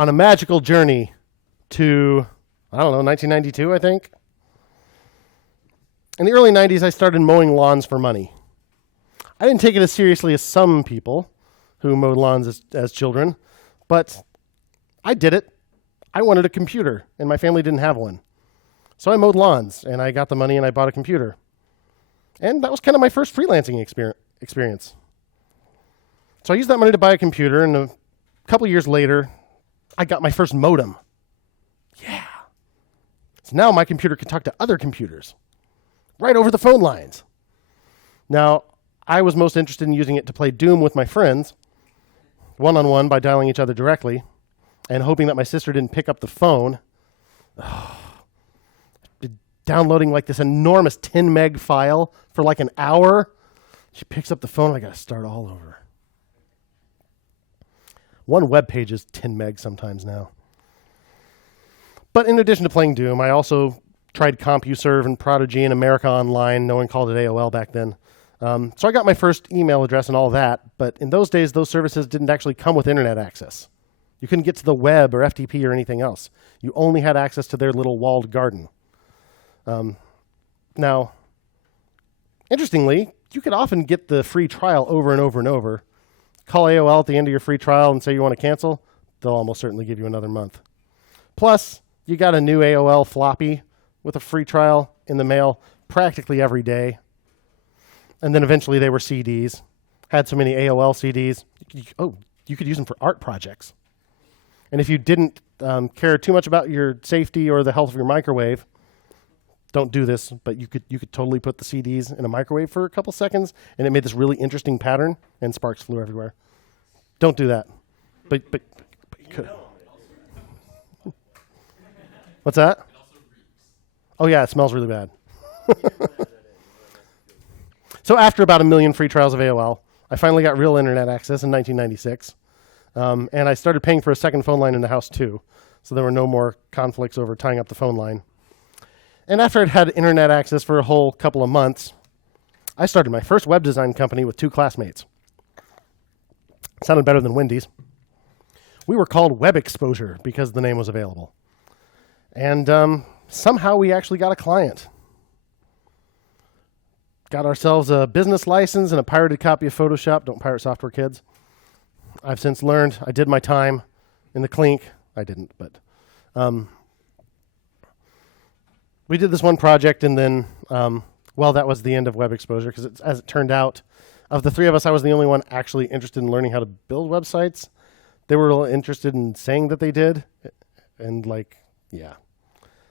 on a magical journey to, I don't know, 1992, I think. In the early 90s, I started mowing lawns for money. I didn't take it as seriously as some people who mowed lawns as children, but I did it. I wanted a computer, and my family didn't have one. So I mowed lawns, and I got the money, and I bought a computer. And that was kind of my first freelancing experience. So I used that money to buy a computer, and a couple years later, I got my first modem. Yeah. So now my computer can talk to other computers right over the phone lines. Now, I was most interested in using it to play Doom with my friends, one-on-one by dialing each other directly, and hoping that my sister didn't pick up the phone. Downloading like this enormous 10 meg file for like an hour. She picks up the phone, I got to start all over. One web page is 10 meg sometimes now. But in addition to playing Doom, I also tried CompuServe and Prodigy and America Online. No one called it AOL back then. So I got my first email address and all that, but in those days, those services didn't actually come with internet access. You couldn't get to the web or FTP or anything else. You only had access to their little walled garden. Now, interestingly, you could often get the free trial over and over and over. Call AOL at the end of your free trial and say you want to cancel. They'll almost certainly give you another month. Plus, you got a new AOL floppy with a free trial in the mail practically every day. And then eventually they were CDs. Had so many AOL CDs. You could use them for art projects. And if you didn't care too much about your safety or the health of your microwave, don't do this, but you could totally put the CDs in a microwave for a couple seconds, and it made this really interesting pattern, and sparks flew everywhere. Don't do that. But you could. What's that? Oh yeah, it smells really bad. So after about 1 million free trials of AOL, I finally got real internet access in 1996, and I started paying for a second phone line in the house too, so there were no more conflicts over tying up the phone line. And after I'd had internet access for a whole couple of months, I started my first web design company with 2 classmates. Sounded better than Wendy's. We were called Web Exposure because the name was available. And somehow we actually got a client. Got ourselves a business license and a pirated copy of Photoshop. Don't pirate software, kids. I've since learned I did my time in the clink. I didn't, but we did this one project, and then, that was the end of Web Exposure, because as it turned out, of the 3 of us, I was the only one actually interested in learning how to build websites. They were interested in saying that they did, and yeah.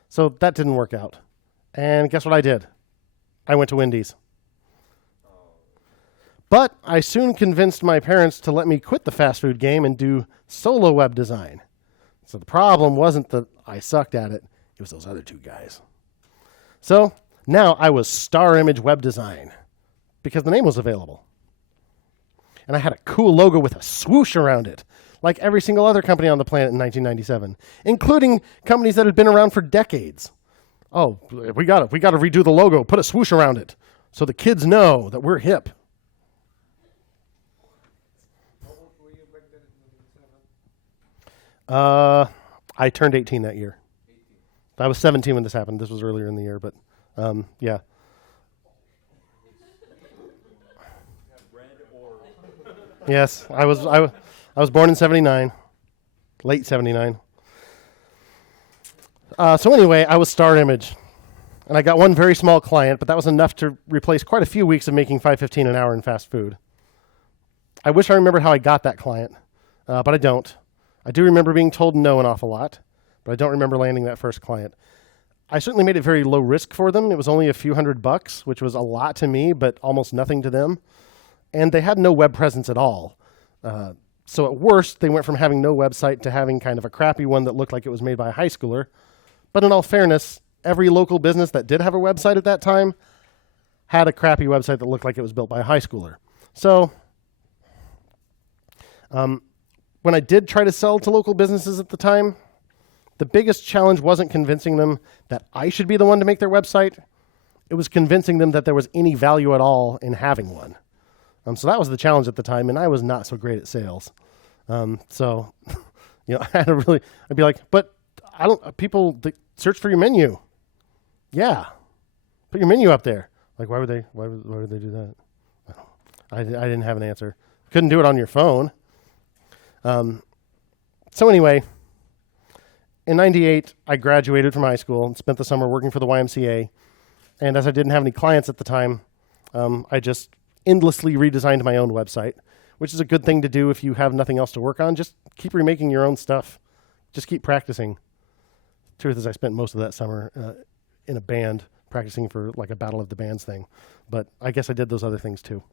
So that didn't work out. And guess what I did? I went to Wendy's. But I soon convinced my parents to let me quit the fast food game and do solo web design. So the problem wasn't that I sucked at it. It was those other 2 guys. So now I was Star Image Web Design because the name was available. And I had a cool logo with a swoosh around it, like every single other company on the planet in 1997, including companies that had been around for decades. Oh, we got to redo the logo, put a swoosh around it so the kids know that we're hip. How old were you back then in 1997? I turned 18 that year. 18. I was 17 when this happened. This was earlier in the year, but yeah. Yes, I was born in 79, late 79. So anyway, I was Star Image, and I got one very small client, but that was enough to replace quite a few weeks of making $5.15 an hour in fast food. I wish I remembered how I got that client, but I don't. I do remember being told no an awful lot, but I don't remember landing that first client. I certainly made it very low risk for them. It was only a few $100, which was a lot to me, but almost nothing to them. And they had no web presence at all. So at worst, they went from having no website to having kind of a crappy one that looked like it was made by a high schooler. But in all fairness, every local business that did have a website at that time had a crappy website that looked like it was built by a high schooler. So when I did try to sell to local businesses at the time, the biggest challenge wasn't convincing them that I should be the one to make their website. It was convincing them that there was any value at all in having one. So that was the challenge at the time, and I was not so great at sales. So I'd be like, but I don't, people search for your menu. Yeah. Put your menu up there. Like, why would they do that? I didn't have an answer. Couldn't do it on your phone. So anyway, in 98, I graduated from high school and spent the summer working for the YMCA. And as I didn't have any clients at the time, I just endlessly redesigned my own website, which is a good thing to do if you have nothing else to work on. Just keep remaking your own stuff. Just keep practicing. Truth is, I spent most of that summer in a band practicing for like a Battle of the Bands thing. But I guess I did those other things too.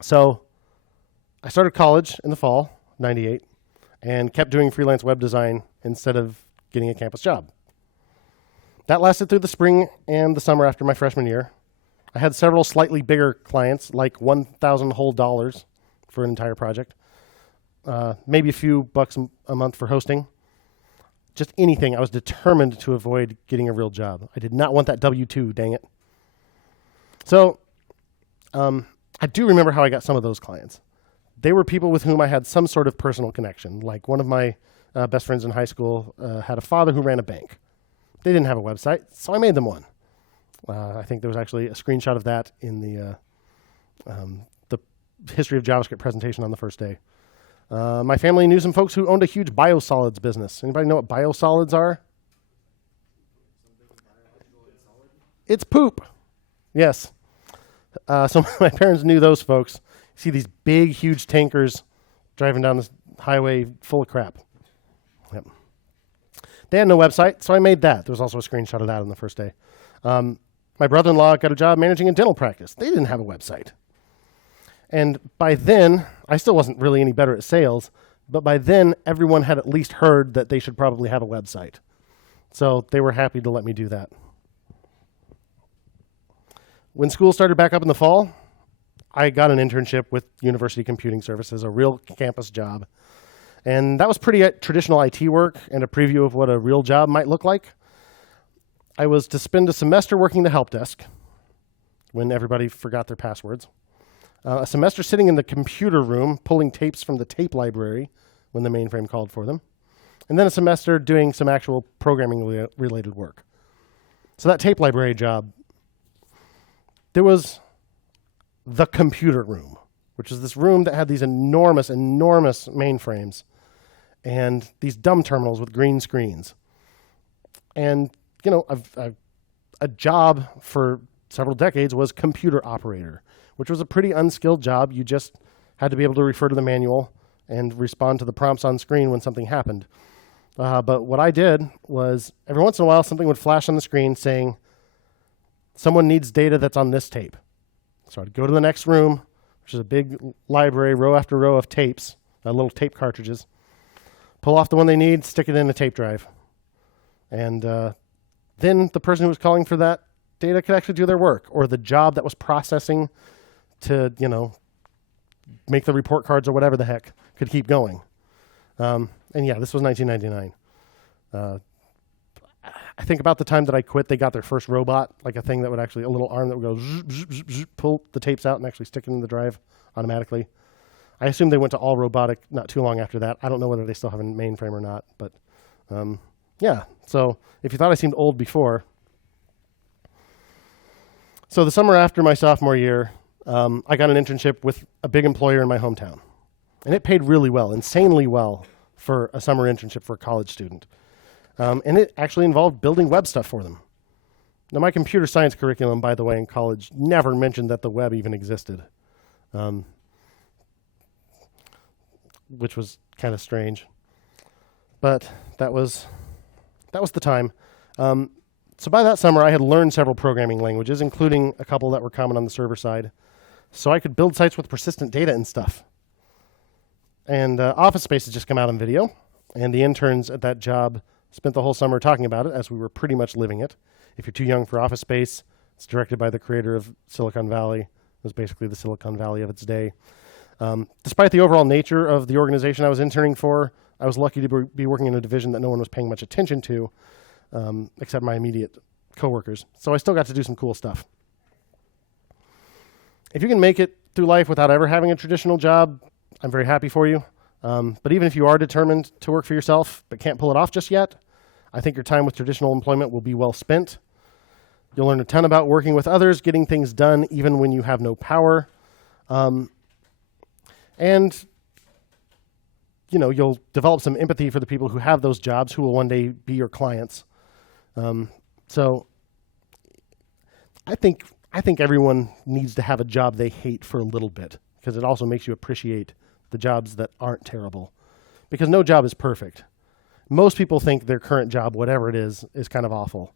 So I started college in the fall, 98, and kept doing freelance web design instead of getting a campus job. That lasted through the spring and the summer after my freshman year. I had several slightly bigger clients, like 1,000 whole dollars for an entire project. Maybe a few bucks a month for hosting. Just anything. I was determined to avoid getting a real job. I did not want that W-2, dang it. So I do remember how I got some of those clients. They were people with whom I had some sort of personal connection. Like one of my best friends in high school had a father who ran a bank. They didn't have a website, so I made them one. I think there was actually a screenshot of that in the history of JavaScript presentation on the first day. My family knew some folks who owned a huge biosolids business. Anybody know what biosolids are? It's poop. Yes. So my parents knew those folks. You see these big, huge tankers driving down this highway full of crap. Yep. They had no website, so I made that. There was also a screenshot of that on the first day. My brother-in-law got a job managing a dental practice. They didn't have a website. And by then, I still wasn't really any better at sales, but by then, everyone had at least heard that they should probably have a website. So they were happy to let me do that. When school started back up in the fall, I got an internship with University Computing Services, a real campus job. And that was pretty traditional IT work and a preview of what a real job might look like. I was to spend a semester working the help desk when everybody forgot their passwords. A semester sitting in the computer room, pulling tapes from the tape library when the mainframe called for them. And then a semester doing some actual programming related work. So that tape library job, there was the computer room, which is this room that had these enormous, enormous mainframes and these dumb terminals with green screens. And, you know, a job for several decades was computer operator, which was a pretty unskilled job. You just had to be able to refer to the manual and respond to the prompts on screen when something happened. But what I did was every once in a while, something would flash on the screen saying, someone needs data that's on this tape. So I'd go to the next room, which is a big library, row after row of tapes, little tape cartridges, pull off the one they need, stick it in a tape drive. And then the person who was calling for that data could actually do their work, or the job that was processing to, you know, make the report cards or whatever the heck could keep going. And yeah, this was 1999. I think about the time that I quit, they got their first robot, like a thing that would actually, a little arm that would go zzz, zzz, zzz, zzz, pull the tapes out and actually stick it in the drive automatically. I assume they went to all robotic not too long after that. I don't know whether they still have a mainframe or not, but yeah. So if you thought I seemed old before. So the summer after my sophomore year, I got an internship with a big employer in my hometown. And it paid really well, insanely well for a summer internship for a college student. And it actually involved building web stuff for them. Now, my computer science curriculum, by the way, in college never mentioned that the web even existed, which was kind of strange. But that was the time. So by that summer, I had learned several programming languages, including a couple that were common on the server side, so I could build sites with persistent data and stuff. And Office Space had just come out on video, and the interns at that job spent the whole summer talking about it, as we were pretty much living it. If you're too young for Office Space, it's directed by the creator of Silicon Valley. It was basically the Silicon Valley of its day. Despite the overall nature of the organization I was interning for, I was lucky to be working in a division that no one was paying much attention to, except my immediate coworkers. So I still got to do some cool stuff. If you can make it through life without ever having a traditional job, I'm very happy for you. But even if you are determined to work for yourself but can't pull it off just yet, I think your time with traditional employment will be well spent. You'll learn a ton about working with others, getting things done even when you have no power. And you'll develop some empathy for the people who have those jobs who will one day be your clients. So I think everyone needs to have a job they hate for a little bit, because it also makes you appreciate the jobs that aren't terrible, because no job is perfect. Most people think their current job, whatever it is kind of awful.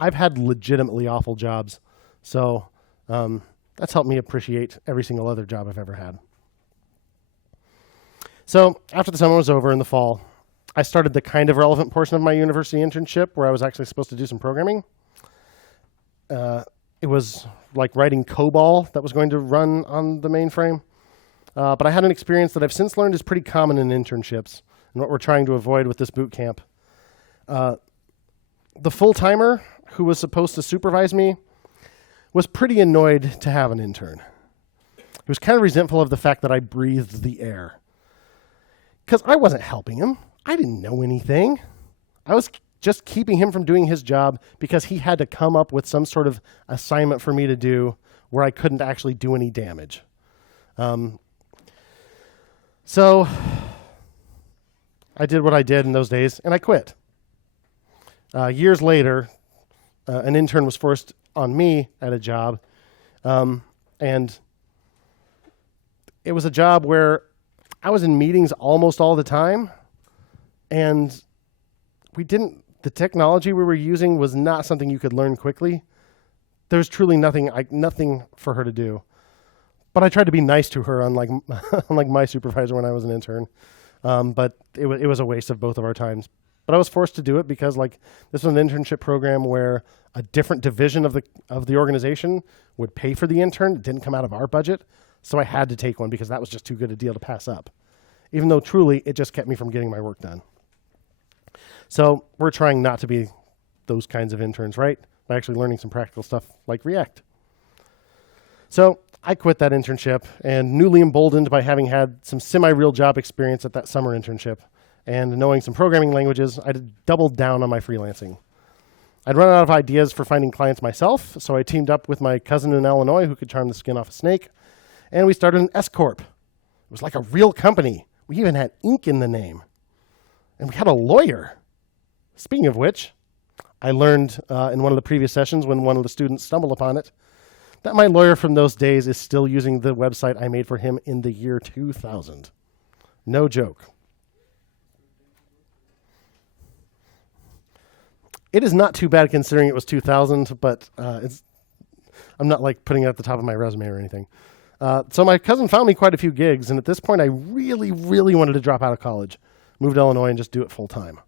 I've had legitimately awful jobs, so that's helped me appreciate every single other job I've ever had. So after the summer was over in the fall, I started the kind of relevant portion of my university internship where I was actually supposed to do some programming. It was like writing COBOL that was going to run on the mainframe. But I had an experience that I've since learned is pretty common in internships and what we're trying to avoid with this boot camp. The full-timer who was supposed to supervise me was pretty annoyed to have an intern. He was kind of resentful of the fact that I breathed the air, because I wasn't helping him. I didn't know anything. I was just keeping him from doing his job because he had to come up with some sort of assignment for me to do where I couldn't actually do any damage. So I did what I did in those days, and I quit. Years later, an intern was forced on me at a job, and it was a job where I was in meetings almost all the time, and the technology we were using was not something you could learn quickly. There was truly nothing for her to do. But I tried to be nice to her, unlike my supervisor when I was an intern. But it was a waste of both of our times. But I was forced to do it because this was an internship program where a different division of the organization would pay for the intern. It didn't come out of our budget. So I had to take one because that was just too good a deal to pass up. Even though truly it just kept me from getting my work done. So we're trying not to be those kinds of interns, right? By actually learning some practical stuff like React. So I quit that internship, and newly emboldened by having had some semi-real job experience at that summer internship and knowing some programming languages, I doubled down on my freelancing. I'd run out of ideas for finding clients myself, so I teamed up with my cousin in Illinois who could charm the skin off a snake, and we started an S-Corp. It was like a real company. We even had ink in the name. And we had a lawyer. Speaking of which, I learned in one of the previous sessions when one of the students stumbled upon it, that my lawyer from those days is still using the website I made for him in the year 2000. No joke. It is not too bad considering it was 2000, but I'm not putting it at the top of my resume or anything. So my cousin found me quite a few gigs, and at this point I really, really wanted to drop out of college, move to Illinois, and just do it full time.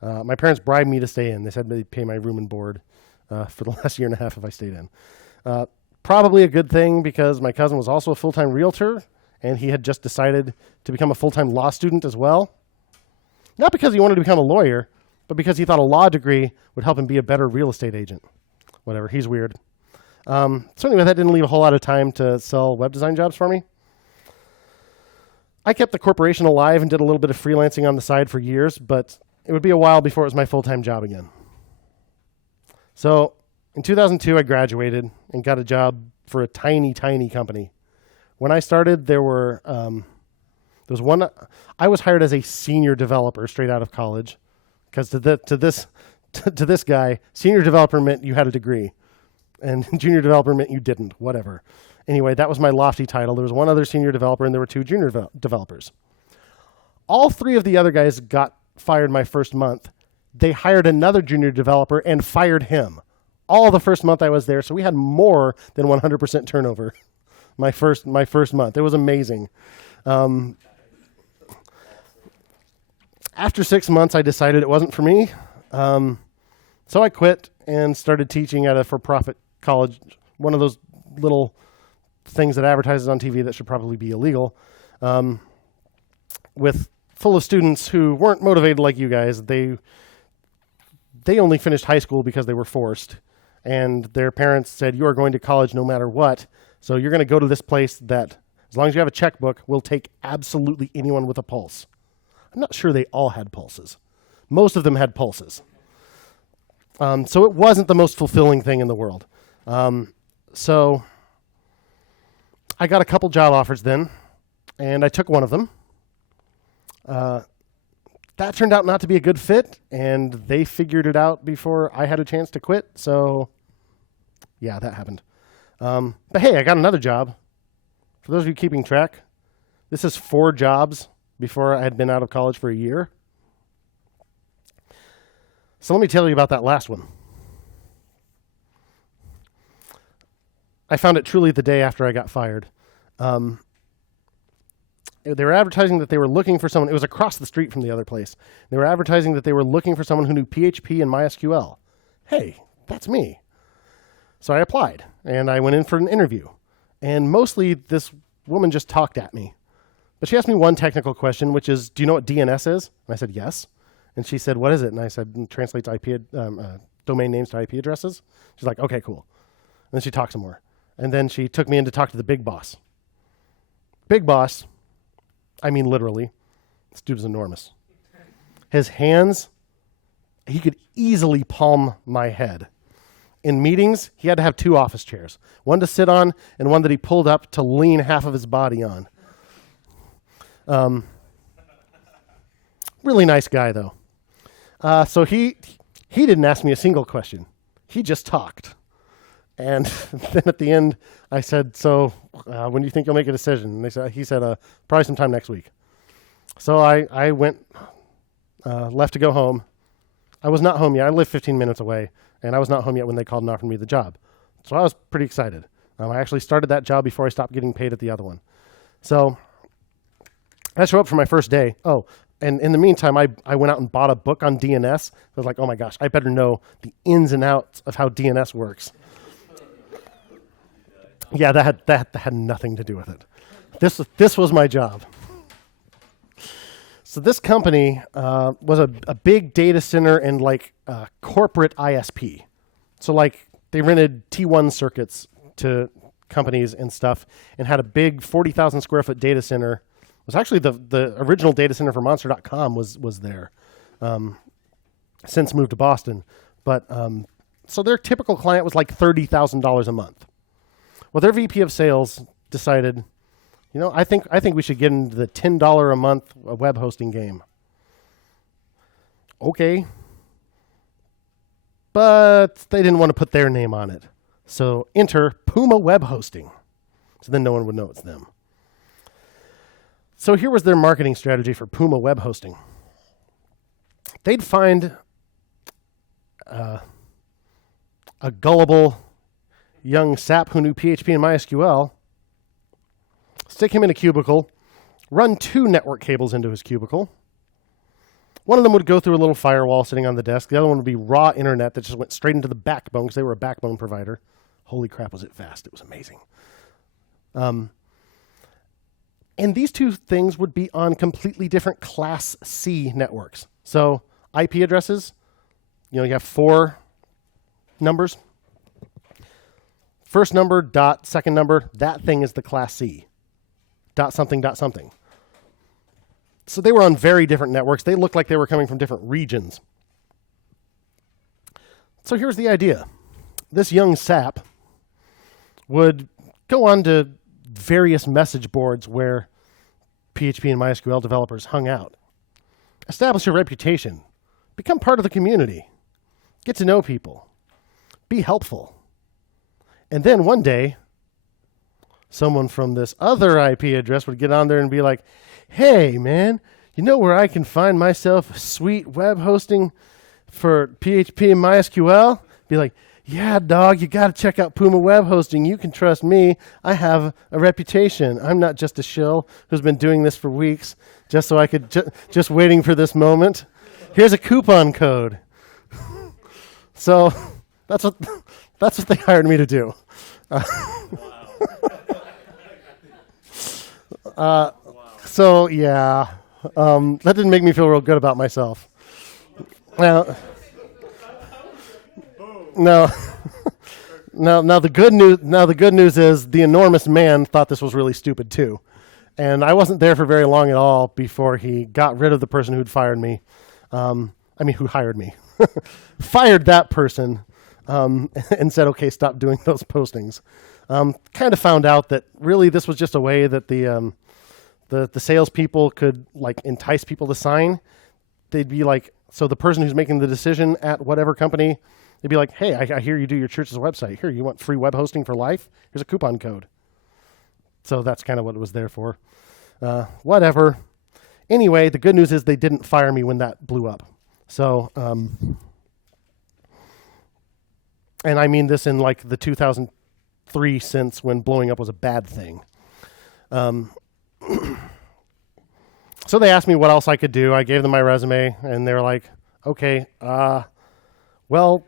My parents bribed me to stay in. They said they'd pay my room and board for the last year and a half if I stayed in. Probably a good thing because my cousin was also a full-time realtor, and he had just decided to become a full-time law student as well. Not because he wanted to become a lawyer, but because he thought a law degree would help him be a better real estate agent. Whatever, he's weird. So anyway, that didn't leave a whole lot of time to sell web design jobs for me. I kept the corporation alive and did a little bit of freelancing on the side for years, but it would be a while before it was my full-time job again. So in 2002, I graduated and got a job for a tiny, tiny company. When I started, there was one. I was hired as a senior developer straight out of college, because to this guy, senior developer meant you had a degree, and junior developer meant you didn't. Whatever. Anyway, that was my lofty title. There was one other senior developer, and there were two junior developers. All three of the other guys got fired my first month. They hired another junior developer and fired him all the first month I was there. So we had more than 100% turnover my first month. It was amazing. After 6 months, I decided it wasn't for me. So I quit and started teaching at a for-profit college, one of those little things that advertises on TV that should probably be illegal, full of students who weren't motivated like you guys. They only finished high school because they were forced, and their parents said, "You are going to college no matter what, so you're going to go to this place that As long as you have a checkbook, we'll take absolutely anyone with a pulse. I'm not sure they all had pulses. Most of them had pulses. So it wasn't the most fulfilling thing in the world. So I got a couple job offers then, and I took one of them. That turned out not to be a good fit, and they figured it out before I had a chance to quit. So, yeah, that happened. But hey, I got another job. For those of you keeping track, this is 4 jobs before I had been out of college for a year. So let me tell you about that last one. I found it truly the day after I got fired. They were advertising that they were looking for someone. It was across the street from the other place. They were advertising that they were looking for someone who knew PHP and MySQL. Hey, that's me. So I applied, and I went in for an interview. And mostly this woman just talked at me. But she asked me one technical question, which is, do you know what DNS is? And I said, yes. And she said, what is it? And I said, translates domain names to IP addresses. She's like, okay, cool. And then she talked some more. And then she took me in to talk to the big boss. Big boss, I mean literally, this dude was enormous. His hands, he could easily palm my head. In meetings, he had to have 2 office chairs, one to sit on and one that he pulled up to lean half of his body on. Really nice guy, though. So he didn't ask me a single question. He just talked. And then at the end, I said, so when do you think you'll make a decision? And he said, probably sometime next week. So I went, left to go home. I was not home yet. I live 15 minutes away, and I was not home yet when they called and offered me the job. So I was pretty excited. I actually started that job before I stopped getting paid at the other one. So I show up for my first day. Oh, and in the meantime, I went out and bought a book on DNS. I was like, oh my gosh, I better know the ins and outs of how DNS works. Yeah, that had nothing to do with it. This was my job. So this company was a big data center and corporate ISP. So they rented T1 circuits to companies and stuff, and had a big 40,000 square foot data center. It was actually the original data center for Monster.com was there. Since moved to Boston, but so their typical client was like $30,000 a month. Well, their VP of sales decided, I think we should get into the $10 a month web hosting game. Okay. But they didn't want to put their name on it. So enter Puma Web Hosting. So then no one would know it's them. So here was their marketing strategy for Puma Web Hosting. They'd find a gullible young sap who knew PHP and MySQL, stick him in a cubicle, run 2 network cables into his cubicle. One of them would go through a little firewall sitting on the desk. The other one would be raw internet that just went straight into the backbone because they were a backbone provider. Holy crap, was it fast. It was amazing. And these 2 things would be on completely different Class C networks. So IP addresses, you have 4 numbers. First number, dot, second number, that thing is the Class C. Dot something, dot something. So they were on very different networks. They looked like they were coming from different regions. So here's the idea. This young sap would go on to various message boards where PHP and MySQL developers hung out. Establish a reputation. Become part of the community. Get to know people. Be helpful. And then one day, someone from this other IP address would get on there and be like, hey, man, you know where I can find myself sweet web hosting for PHP and MySQL? Be like, yeah, dog, you got to check out Puma Web Hosting. You can trust me. I have a reputation. I'm not just a shill who's been doing this for weeks just so I could, just waiting for this moment. Here's a coupon code. So that's what they hired me to do. So yeah, that didn't make me feel real good about myself. Now the good news is the enormous man thought this was really stupid too. And I wasn't there for very long at all before he got rid of the person who'd fired me. Who hired me. Fired that person and said, okay, stop doing those postings. Kind of found out that really this was just a way that the salespeople could like entice people to sign. They'd be like, so the person who's making the decision at whatever company, they'd be like, hey, I hear you do your church's website. Here, you want free web hosting for life? Here's a coupon code. So that's kind of what it was there for. Whatever. Anyway, the good news is they didn't fire me when that blew up. So, and I mean this in like the 2003 sense when blowing up was a bad thing. So they asked me what else I could do. I gave them my resume, and they were like, okay, well,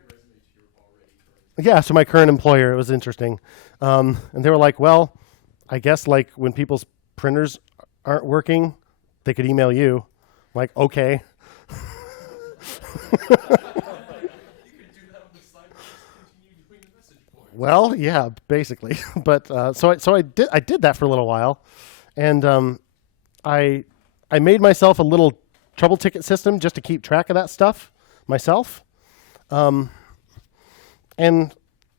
yeah, so my current employer, it was interesting. And they were like, well, I guess like when people's printers aren't working, they could email you. I'm like, okay. Well, yeah, basically. But so I did that for a little while, and I made myself a little trouble ticket system just to keep track of that stuff myself. And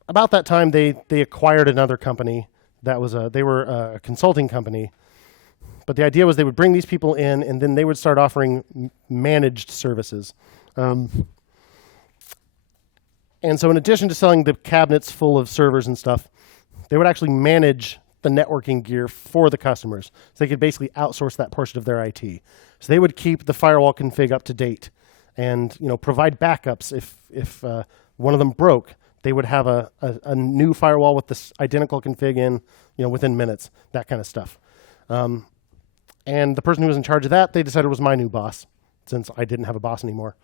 about that time, they acquired another company that was they were a consulting company. But the idea was they would bring these people in, and then they would start offering managed services. And so in addition to selling the cabinets full of servers and stuff, they would actually manage the networking gear for the customers. So they could basically outsource that portion of their IT. So they would keep the firewall config up to date and provide backups if one of them broke. They would have a new firewall with this identical config in within minutes, that kind of stuff. And the person who was in charge of that, they decided was my new boss, since I didn't have a boss anymore.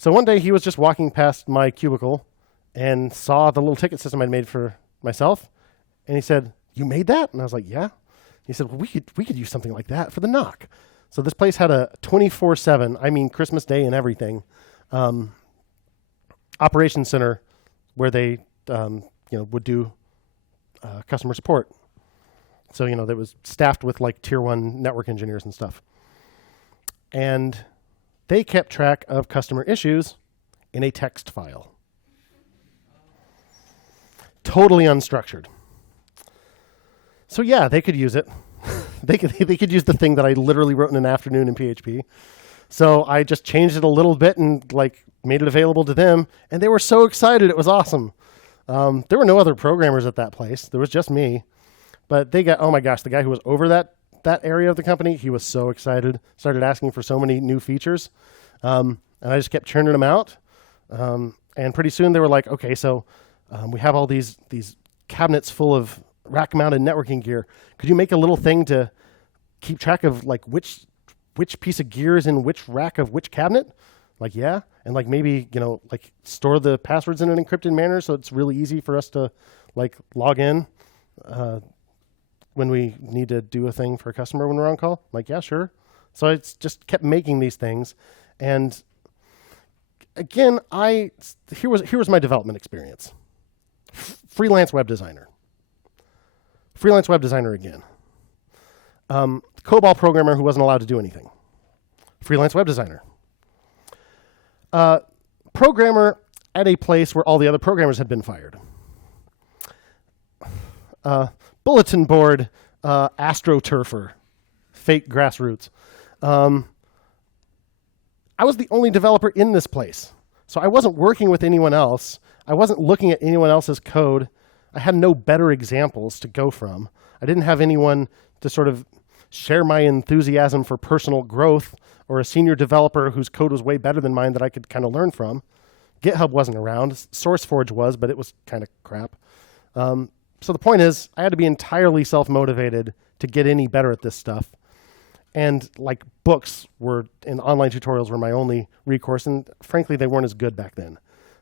So one day he was just walking past my cubicle and saw the little ticket system I'd made for myself. And he said, "You made that?" And I was like, "Yeah." He said, "Well, we could use something like that for the knock." So this place had a 24/7, I mean Christmas Day and everything, operations center where they would do customer support. So, that was staffed with like tier 1 network engineers and stuff. And they kept track of customer issues in a text file. Totally unstructured. So yeah, they could use it. they could use the thing that I literally wrote in an afternoon in PHP. So I just changed it a little bit and like made it available to them. And they were so excited. It was awesome. There were no other programmers at that place. There was just me. But they got, oh my gosh, the guy who was over that area of the company, he was so excited, started asking for so many new features. And I just kept churning them out. And pretty soon they were like, okay, so we have all these cabinets full of rack-mounted networking gear. Could you make a little thing to keep track of like which piece of gear is in which rack of which cabinet? Like, yeah. And like maybe, like store the passwords in an encrypted manner so it's really easy for us to like log in when we need to do a thing for a customer when we're on call. I'm like, yeah, sure. So I just kept making these things. And again, here was my development experience. Freelance web designer. Freelance web designer again. COBOL programmer who wasn't allowed to do anything. Freelance web designer. Programmer at a place where all the other programmers had been fired. Bulletin board astroturfer. Fake grassroots. I was the only developer in this place. So I wasn't working with anyone else. I wasn't looking at anyone else's code. I had no better examples to go from. I didn't have anyone to sort of share my enthusiasm for personal growth or a senior developer whose code was way better than mine that I could kind of learn from. GitHub wasn't around. SourceForge was, but it was kind of crap. So the point is, I had to be entirely self-motivated to get any better at this stuff. And like books and online tutorials were my only recourse. And frankly, they weren't as good back then.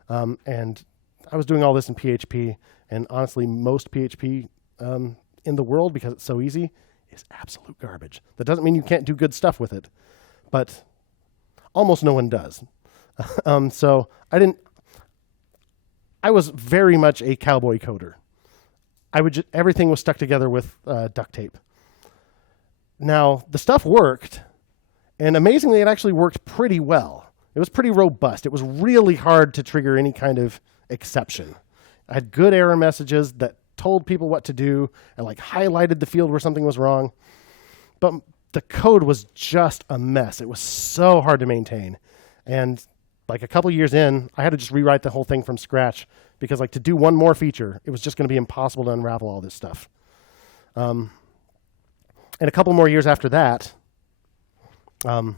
And I was doing all this in PHP. And honestly, most PHP in the world, because it's so easy, is absolute garbage. That doesn't mean you can't do good stuff with it. But almost no one does. So I was very much a cowboy coder. Everything was stuck together with duct tape. Now, the stuff worked, and amazingly, it actually worked pretty well. It was pretty robust. It was really hard to trigger any kind of exception. I had good error messages that told people what to do and like highlighted the field where something was wrong. But the code was just a mess. It was so hard to maintain. And like a couple years in, I had to just rewrite the whole thing from scratch because like to do one more feature, it was just going to be impossible to unravel all this stuff. And a couple more years after that, a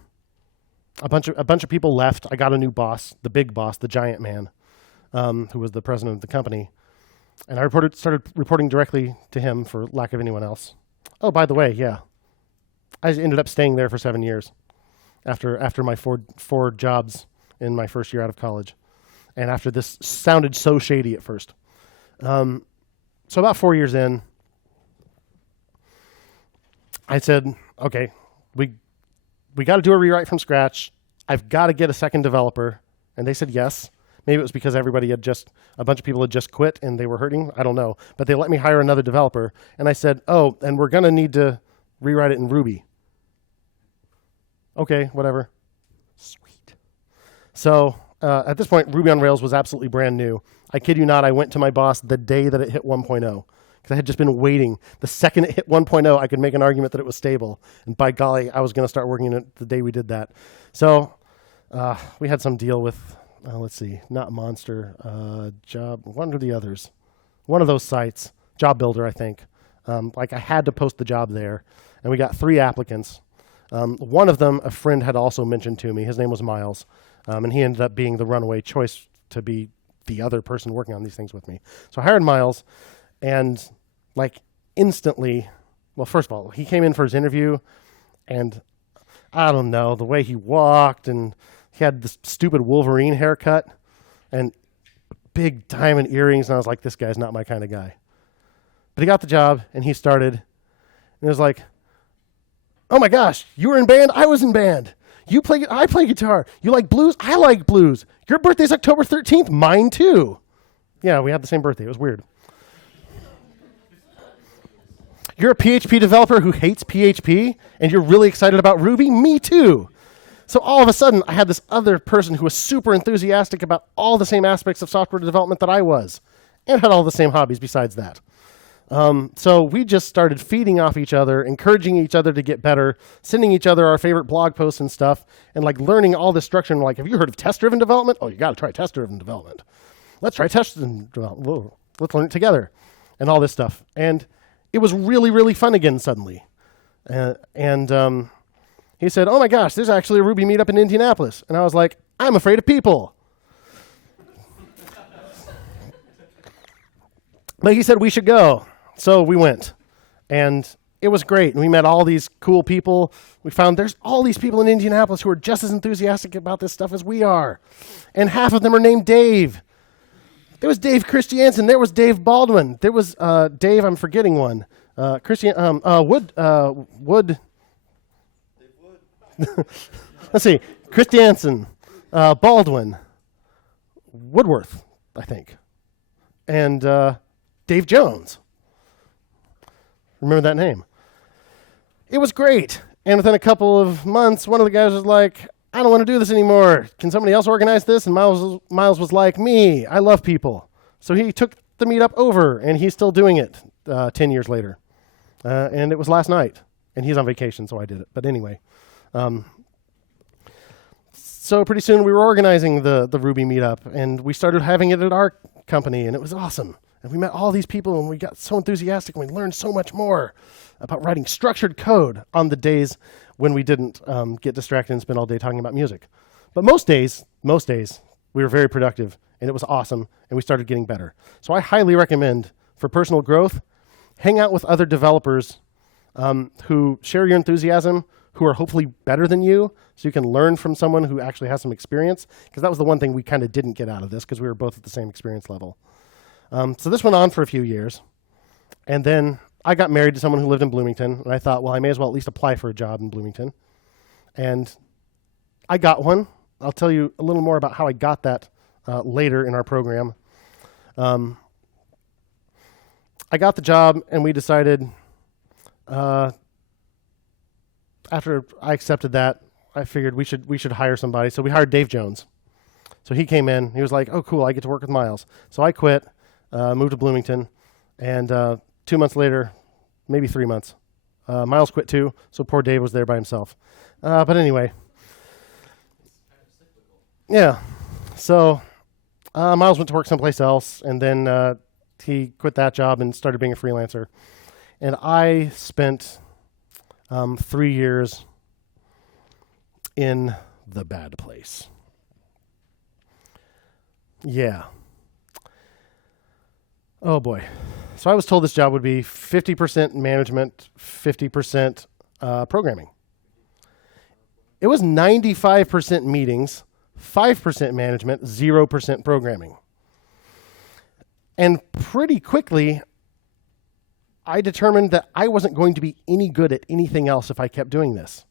bunch of people left. I got a new boss, the big boss, the giant man, who was the president of the company. And I started reporting directly to him for lack of anyone else. Oh, by the way, yeah. I ended up staying there for 7 years after my four jobs in my first year out of college. And after this sounded so shady at first. So about 4 years in, I said, okay, we got to do a rewrite from scratch. I've got to get a second developer. And they said yes. Maybe it was because a bunch of people had just quit and they were hurting. I don't know. But they let me hire another developer. And I said, oh, and we're going to need to rewrite it in Ruby. Okay, whatever. Sweet. So at this point, Ruby on Rails was absolutely brand new. I kid you not, I went to my boss the day that it hit 1.0 because I had just been waiting. The second it hit 1.0, I could make an argument that it was stable. And by golly, I was going to start working in it the day we did that. So we had some deal with, let's see, not Monster, Job, one of the others. One of those sites, Job Builder, I think. Like I had to post the job there. And we got 3 applicants. One of them, a friend had also mentioned to me. His name was Miles. And he ended up being the runaway choice to be the other person working on these things with me. So I hired Miles, and like instantly, well, first of all, he came in for his interview, and I don't know, the way he walked, and he had this stupid Wolverine haircut, and big diamond earrings, and I was like, this guy's not my kind of guy. But he got the job, and he started, and it was like, oh my gosh, you were in band? I was in band. I play guitar. You like blues? I like blues. Your birthday's October 13th. Mine too. Yeah, we had the same birthday. It was weird. You're a PHP developer who hates PHP, and you're really excited about Ruby? Me too. So all of a sudden, I had this other person who was super enthusiastic about all the same aspects of software development that I was, and had all the same hobbies besides that. So we just started feeding off each other, encouraging each other to get better, sending each other our favorite blog posts and stuff, and like learning all this structure. And like, have you heard of test-driven development? Oh, you got to try test-driven development. Let's try test-driven development. Whoa, let's learn it together, and all this stuff. And it was really, really fun again suddenly. And he said, "Oh my gosh, there's actually a Ruby meetup in Indianapolis." And I was like, "I'm afraid of people." But he said we should go. So we went, and it was great. And we met all these cool people. We found there's all these people in Indianapolis who are just as enthusiastic about this stuff as we are. And half of them are named Dave. There was Dave Christiansen. There was Dave Baldwin. There was Dave, I'm forgetting one. Wood. Let's see. Christiansen, Baldwin, Woodworth, I think. And Dave Jones. Remember that name. It was great. And within a couple of months, one of the guys was like, "I don't want to do this anymore. Can somebody else organize this?" And Miles was like, "Me, I love people." So he took the meetup over, and he's still doing it 10 years later. And it was last night. And he's on vacation, so I did it. But anyway. So pretty soon we were organizing the Ruby meetup, and we started having it at our company, and it was awesome. And we met all these people, and we got so enthusiastic, and we learned so much more about writing structured code on the days when we didn't get distracted and spend all day talking about music. But most days, we were very productive, and it was awesome, and we started getting better. So I highly recommend, for personal growth, hang out with other developers who share your enthusiasm, who are hopefully better than you, so you can learn from someone who actually has some experience, because that was the one thing we kind of didn't get out of this, because we were both at the same experience level. So this went on for a few years, and then I got married to someone who lived in Bloomington, and I thought, well, I may as well at least apply for a job in Bloomington. And I got one. I'll tell you a little more about how I got that later in our program. I got the job, and we decided after I accepted that, I figured we should hire somebody. So we hired Dave Jones. So he came in. He was like, "Oh, cool! I get to work with Miles." So I quit, moved to Bloomington, and 2 months later, maybe 3 months, Miles quit too. So poor Dave was there by himself. But anyway, yeah. So Miles went to work someplace else, and then he quit that job and started being a freelancer. And I spent 3 years in the bad place. Yeah. Oh boy. So I was told this job would be 50% management, 50% programming. It was 95% meetings, 5% management, 0% programming. And pretty quickly, I determined that I wasn't going to be any good at anything else if I kept doing this.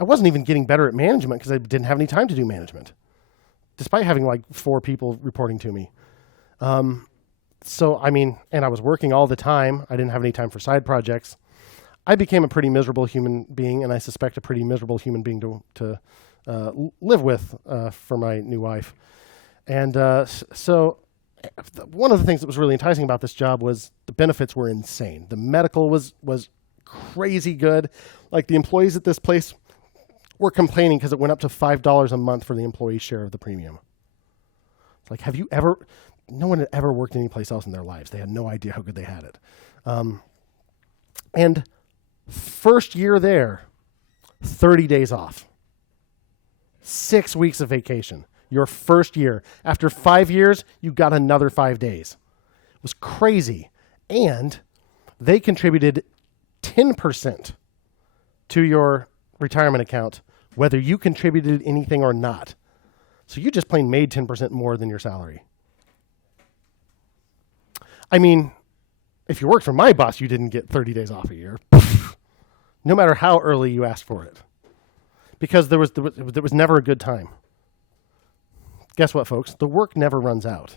I wasn't even getting better at management because I didn't have any time to do management, despite having like 4 people reporting to me. So, I mean, and I was working all the time. I didn't have any time for side projects. I became a pretty miserable human being, and I suspect a pretty miserable human being to live with for my new wife. And so one of the things that was really enticing about this job was the benefits were insane. The medical was crazy good. Like the employees at this place were complaining because it went up to $5 a month for the employee share of the premium. It's like, no one had ever worked anyplace else in their lives. They had no idea how good they had it. And first year there, 30 days off, 6 weeks of vacation. Your first year. After 5 years, you got another 5 days. It was crazy. And they contributed 10% to your retirement account, whether you contributed anything or not. So you just plain made 10% more than your salary. I mean, if you worked for my boss, you didn't get 30 days off a year, no matter how early you asked for it, because there was never a good time. Guess what, folks? The work never runs out.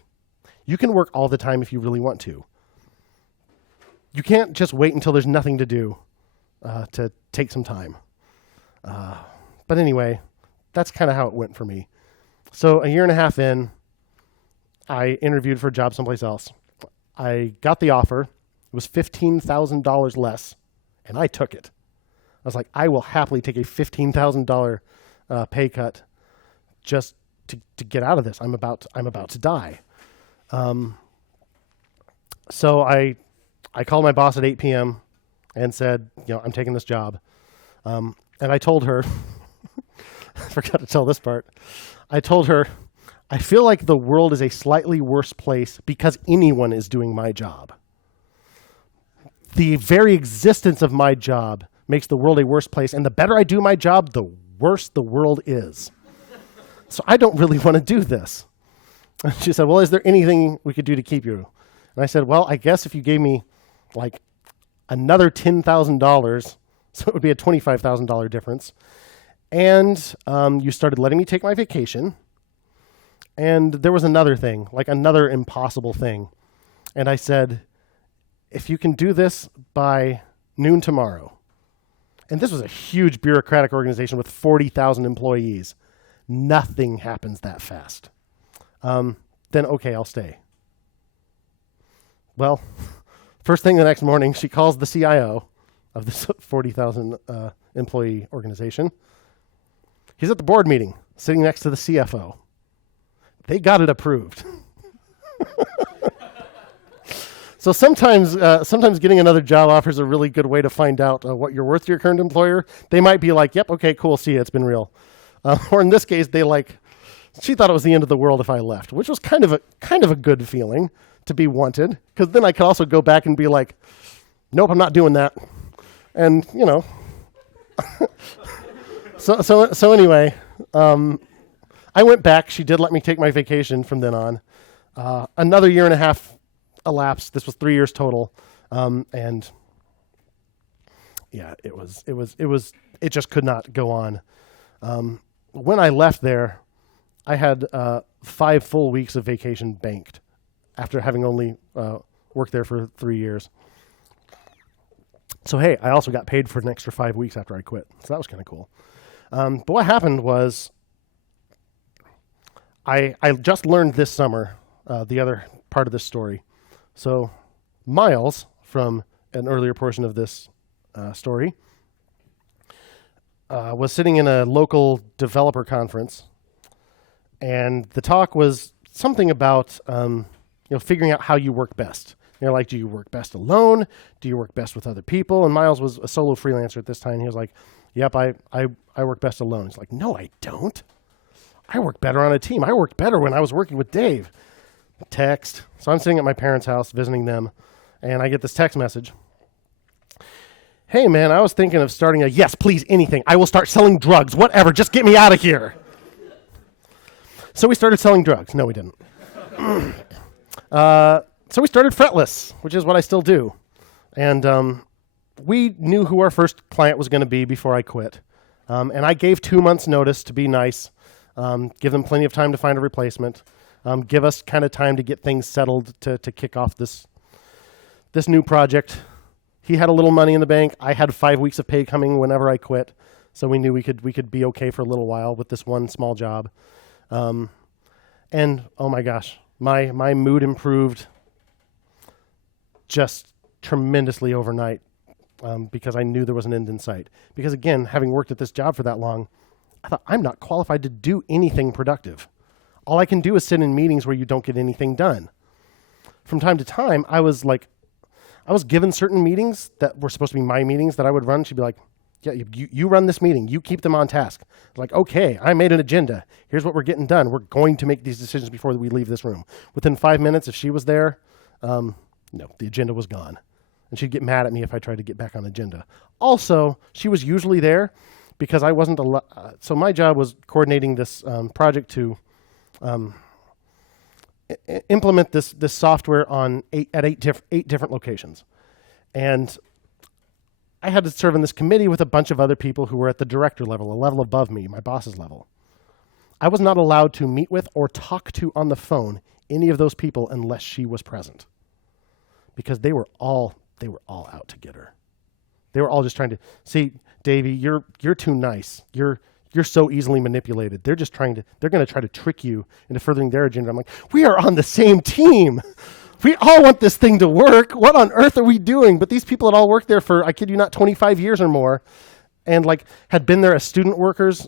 You can work all the time if you really want to. You can't just wait until there's nothing to do to take some time. But anyway, that's kind of how it went for me. So a year and a half in, I interviewed for a job someplace else. I got the offer. It was $15,000 less, and I took it. I was like, I will happily take a $15,000 pay cut just to get out of this. I'm about to die. So I called my boss at 8 p.m. and said, I'm taking this job. And I told her, I forgot to tell this part. I told her, I feel like the world is a slightly worse place because anyone is doing my job. The very existence of my job makes the world a worse place, and the better I do my job, the worse the world is. So I don't really want to do this. And she said, well, is there anything we could do to keep you? And I said, well, I guess if you gave me like another $10,000, so it would be a $25,000 difference, and you started letting me take my vacation. And there was another thing, like another impossible thing. And I said, if you can do this by noon tomorrow, and this was a huge bureaucratic organization with 40,000 employees, nothing happens that fast. Then okay, I'll stay. Well, first thing the next morning, she calls the CIO of this 40,000 employee organization. He's at the board meeting, sitting next to the CFO. They got it approved. So sometimes getting another job offer is a really good way to find out what you're worth to your current employer. They might be like, yep, okay, cool, see ya, it's been real. Or in this case, she thought it was the end of the world if I left, which was kind of a good feeling to be wanted, because then I could also go back and be like, nope, I'm not doing that. And, so anyway, I went back. She did let me take my vacation from then on. Another year and a half elapsed. This was 3 years total. And yeah, it just could not go on. When I left there, I had 5 full weeks of vacation banked after having only worked there for 3 years. So, hey, I also got paid for an extra 5 weeks after I quit. So that was kind of cool. But what happened was I just learned this summer the other part of this story. So Miles, from an earlier portion of this story, was sitting in a local developer conference, and the talk was something about figuring out how you work best. Like, do you work best alone? Do you work best with other people? And Miles was a solo freelancer at this time. He was like, yep, I work best alone. He's like, no, I don't. I work better on a team. I worked better when I was working with Dave. Text. So I'm sitting at my parents' house visiting them, and I get this text message. Hey, man, I was thinking of starting a, yes, please, anything. I will start selling drugs, whatever. Just get me out of here. So we started selling drugs. No, we didn't. So we started Fretless, which is what I still do. And we knew who our first client was going to be before I quit. And I gave 2 months' notice to be nice, give them plenty of time to find a replacement, give us kind of time to get things settled to kick off this new project. He had a little money in the bank. I had 5 weeks of pay coming whenever I quit. So we knew we could be okay for a little while with this one small job. And oh my gosh, my mood improved just tremendously overnight because I knew there was an end in sight. Because again, having worked at this job for that long, I thought, I'm not qualified to do anything productive. All I can do is sit in meetings where you don't get anything done. From time to time, I was given certain meetings that were supposed to be my meetings that I would run. She'd be like, yeah, you run this meeting. You keep them on task. Like, okay, I made an agenda. Here's what we're getting done. We're going to make these decisions before we leave this room. Within 5 minutes, if she was there, no, the agenda was gone. And she'd get mad at me if I tried to get back on agenda. Also, she was usually there because I wasn't so my job was coordinating this project to implement this software on eight different locations. And I had to serve in this committee with a bunch of other people who were at the director level, a level above me, my boss's level. I was not allowed to meet with or talk to on the phone any of those people unless she was present. Because they were all out to get her. They were all just trying to see, Davey, you're too nice. You're so easily manipulated. They're going to try to trick you into furthering their agenda. I'm like, we are on the same team. We all want this thing to work. What on earth are we doing? But these people had all worked there for, I kid you not, 25 years or more, and had been there as student workers,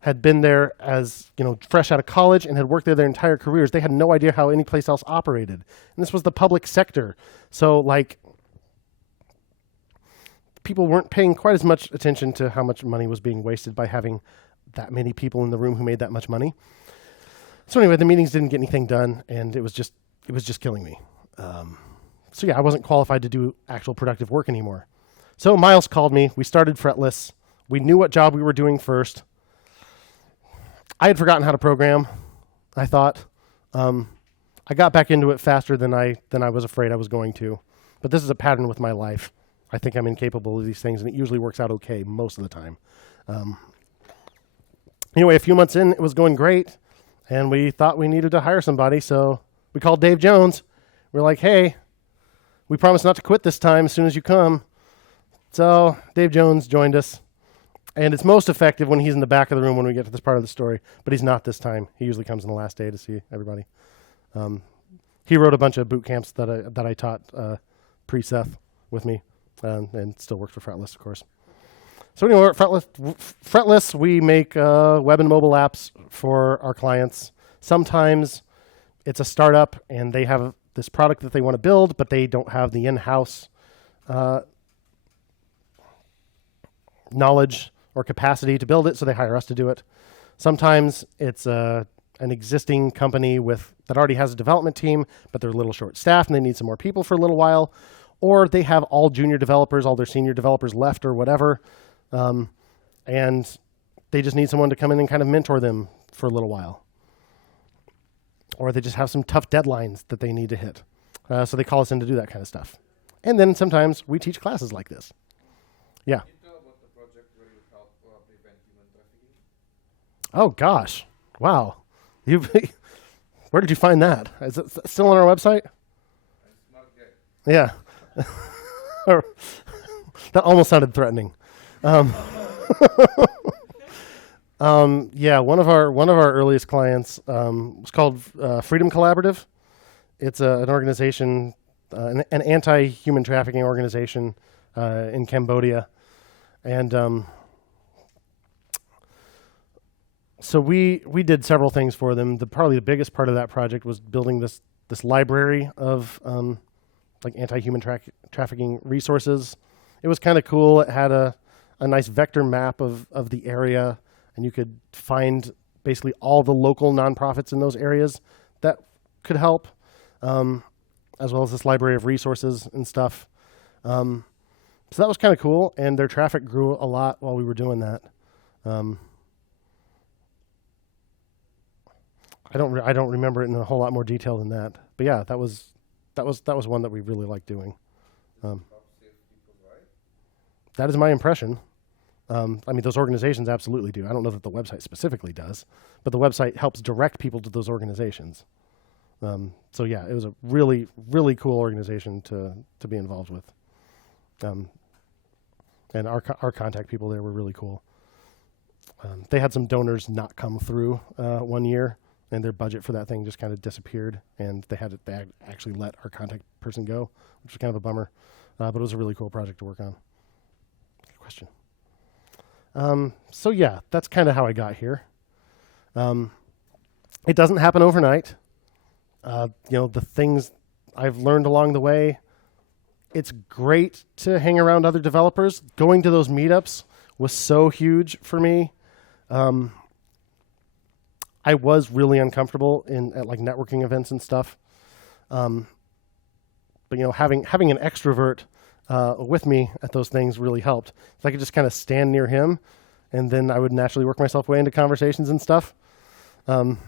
had been there as, fresh out of college, and had worked there their entire careers. They had no idea how any place else operated. And this was the public sector. So, people weren't paying quite as much attention to how much money was being wasted by having that many people in the room who made that much money. So anyway, the meetings didn't get anything done, and it was just killing me. So yeah, I wasn't qualified to do actual productive work anymore. So Miles called me. We started Fretless. We knew what job we were doing first. I had forgotten how to program, I thought. I got back into it faster than I was afraid I was going to. But this is a pattern with my life. I think I'm incapable of these things, and it usually works out okay most of the time. Anyway, a few months in, it was going great, and we thought we needed to hire somebody, so we called Dave Jones. We're like, hey, we promise not to quit this time as soon as you come. So Dave Jones joined us, and it's most effective when he's in the back of the room when we get to this part of the story, but he's not this time. He usually comes on the last day to see everybody. He wrote a bunch of boot camps that I taught pre-Seth with me, and still works for Fretless, of course. So anyway, at Fretless, we make web and mobile apps for our clients. Sometimes it's a startup, and they have this product that they want to build, but they don't have the in-house knowledge or capacity to build it, so they hire us to do it. Sometimes it's an existing company that already has a development team, but they're a little short-staffed, and they need some more people for a little while. Or they have all junior developers, all their senior developers left or whatever, and they just need someone to come in and kind of mentor them for a little while. Or they just have some tough deadlines that they need to hit. So they call us in to do that kind of stuff. And then sometimes we teach classes like this. Yeah. Can you tell about the project where you help prevent human trafficking? Oh, gosh. Wow. Where did you find that? Is it still on our website? It's not yet. Yeah. That almost sounded threatening. Yeah, one of our earliest clients was called Freedom Collaborative. It's an organization, an anti-human trafficking organization in Cambodia, and so we did several things for them. Probably the biggest part of that project was building this library of like anti-human trafficking resources. It was kind of cool. It had a nice vector map of the area, and you could find basically all the local nonprofits in those areas that could help, as well as this library of resources and stuff. So that was kind of cool, and their traffic grew a lot while we were doing that. I don't remember it in a whole lot more detail than that, but yeah, that was one that we really liked doing. That is my impression. I mean, those organizations absolutely do. I don't know that the website specifically does, but the website helps direct people to those organizations. So yeah, it was a really, really cool organization to be involved with. And our contact people there were really cool. They had some donors not come through 1 year, and their budget for that thing just kind of disappeared, and they actually let our contact person go, which was kind of a bummer. But it was a really cool project to work on. Good question. So yeah, that's kind of how I got here. It doesn't happen overnight. The things I've learned along the way, it's great to hang around other developers. Going to those meetups was so huge for me. I was really uncomfortable at like networking events and stuff. But having an extrovert with me at those things really helped. So I could just kind of stand near him, and then I would naturally work myself way into conversations and stuff. And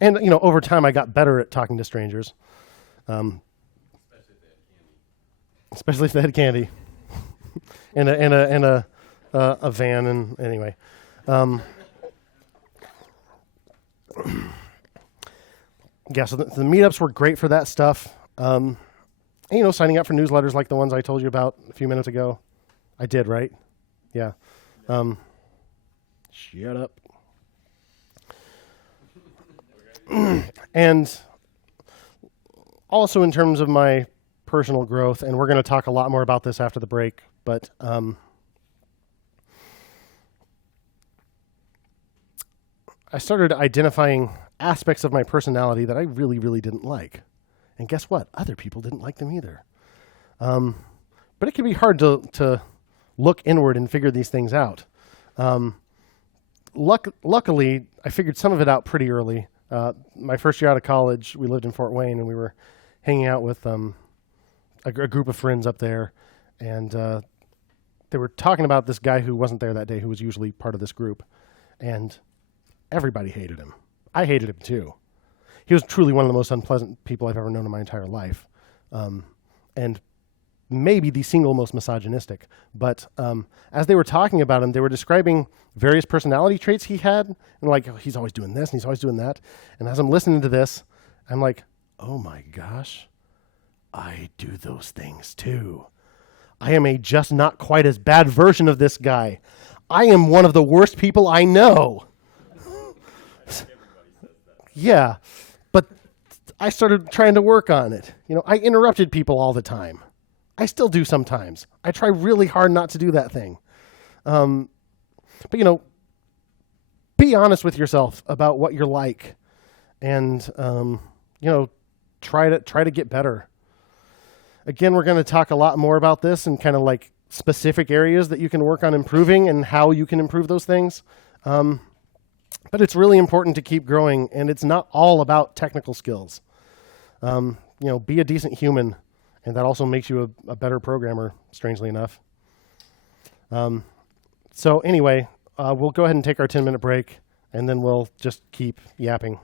over time I got better at talking to strangers. Especially if they had candy. and a van, and anyway. Yeah, so the meetups were great for that stuff. Signing up for newsletters like the ones I told you about a few minutes ago. I did, right? Yeah. Shut up. And also in terms of my personal growth, and we're going to talk a lot more about this after the break, but I started identifying aspects of my personality that I really, really didn't like. And guess what? Other people didn't like them either. But it can be hard to look inward and figure these things out. Luckily, I figured some of it out pretty early. My first year out of college, we lived in Fort Wayne, and we were hanging out with a group of friends up there. And they were talking about this guy who wasn't there that day, who was usually part of this group. And everybody hated him. I hated him too. He was truly one of the most unpleasant people I've ever known in my entire life. And maybe the single most misogynistic. But as they were talking about him, they were describing various personality traits he had. And like, oh, he's always doing this and he's always doing that. And as I'm listening to this, I'm like, oh my gosh, I do those things too. I am a just not quite as bad version of this guy. I am one of the worst people I know. Yeah, but I started trying to work on it. I interrupted people all the time. I still do sometimes. I try really hard not to do that thing. But be honest with yourself about what you're like, and try to get better. Again, we're going to talk a lot more about this and kind of like specific areas that you can work on improving and how you can improve those things. But it's really important to keep growing, and it's not all about technical skills. Be a decent human, and that also makes you a better programmer, strangely enough. So anyway, we'll go ahead and take our 10-minute break, and then we'll just keep yapping.